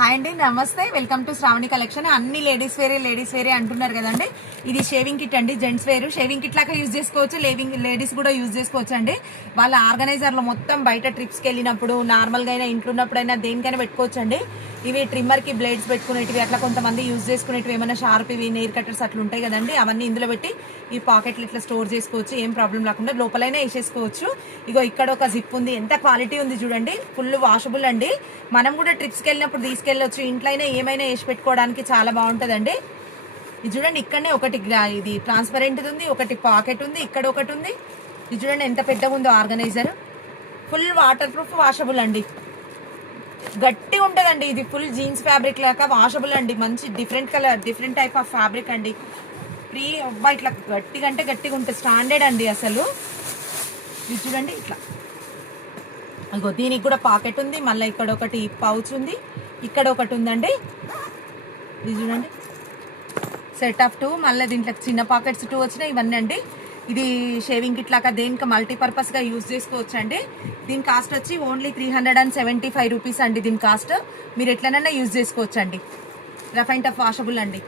Hi అండి, నమస్తే. Welcome to Sravani collection. అన్ని లేడీస్ వేరే అంటున్నారు కదండి. ఇది షేవింగ్ కిట్ అండి, జెంట్స్ వేరు. షేవింగ్ కిట్ లాగా యూజ్ చేసుకోవచ్చు, లేడీస్ కూడా యూజ్ చేసుకోవచ్చు అండి. వాళ్ళ ఆర్గనైజర్లో మొత్తం బయట ట్రిప్స్కి వెళ్ళినప్పుడు, నార్మల్గా అయినా ఇంట్లో ఉన్నప్పుడైనా దేనికైనా పెట్టుకోవచ్చు అండి. ఇవి ట్రిమ్మర్కి బ్లేడ్స్ పెట్టుకునేటివి, అట్లా కొంతమంది యూజ్ చేసుకునేటివి, ఏమైనా షార్ప్ ఇవి నెయిల్ కట్టర్స్ అట్లా ఉంటాయి కదండి. అవన్నీ ఇందులో పెట్టి ఈ పాకెట్లు ఇట్లా స్టోర్ చేసుకోవచ్చు, ఏం ప్రాబ్లం లేకుండా లోపలైనా వేసేసుకోవచ్చు. ఇగో ఇక్కడ ఒక జిప్ ఉంది, ఎంత క్వాలిటీ ఉంది చూడండి. ఫుల్ వాషబుల్ అండి. మనం కూడా ట్రిప్స్కి వెళ్ళినప్పుడు తీసుకెళ్ళొచ్చు, ఇంట్లో అయినా ఏమైనా వేసి పెట్టుకోవడానికి చాలా బాగుంటుందండి. ఇది చూడండి, ఇక్కడనే ఒకటి ఇది ట్రాన్స్పరెంట్ ఉంది, ఒకటి పాకెట్ ఉంది, ఇక్కడ ఒకటి ఉంది. ఇది చూడండి ఎంత పెద్దగా ఉందో organizer. Full waterproof, washable అండి. గట్టిగా ఉంటుందండి. ఇది ఫుల్ జీన్స్ ఫ్యాబ్రిక్ లాగా వాషబుల్ అండి. మంచి different colour, different type of fabric అండి. ఫ్రీ అబ్బా, ఇట్లా గట్టిగా అంటే గట్టిగా ఉంటుంది, స్టాండర్డ్ అండి అసలు. ఇది చూడండి ఇట్లా. అగో దీనికి కూడా పాకెట్ ఉంది, మళ్ళీ ఇక్కడ ఒకటి పౌచ్ ఉంది, ఇక్కడ ఒకటి ఉందండి. ఇది చూడండి, సెట్ ఆఫ్ 2. మళ్ళీ దీంట్లో చిన్న పాకెట్స్ 2 వచ్చినాయి. ఇవన్నీ అండి. ఇది షేవింగ్ కిట్ లాగా దేనికి మల్టీపర్పస్గా యూజ్ చేసుకోవచ్చు అండి. దీని కాస్ట్ వచ్చి ఓన్లీ 375 రూపీస్ అండి. దీని కాస్ట్ మీరు ఎట్లనైనా యూజ్ చేసుకోవచ్చు అండి. రఫ్ అండ్ టఫ్ వాషబుల్ అండి.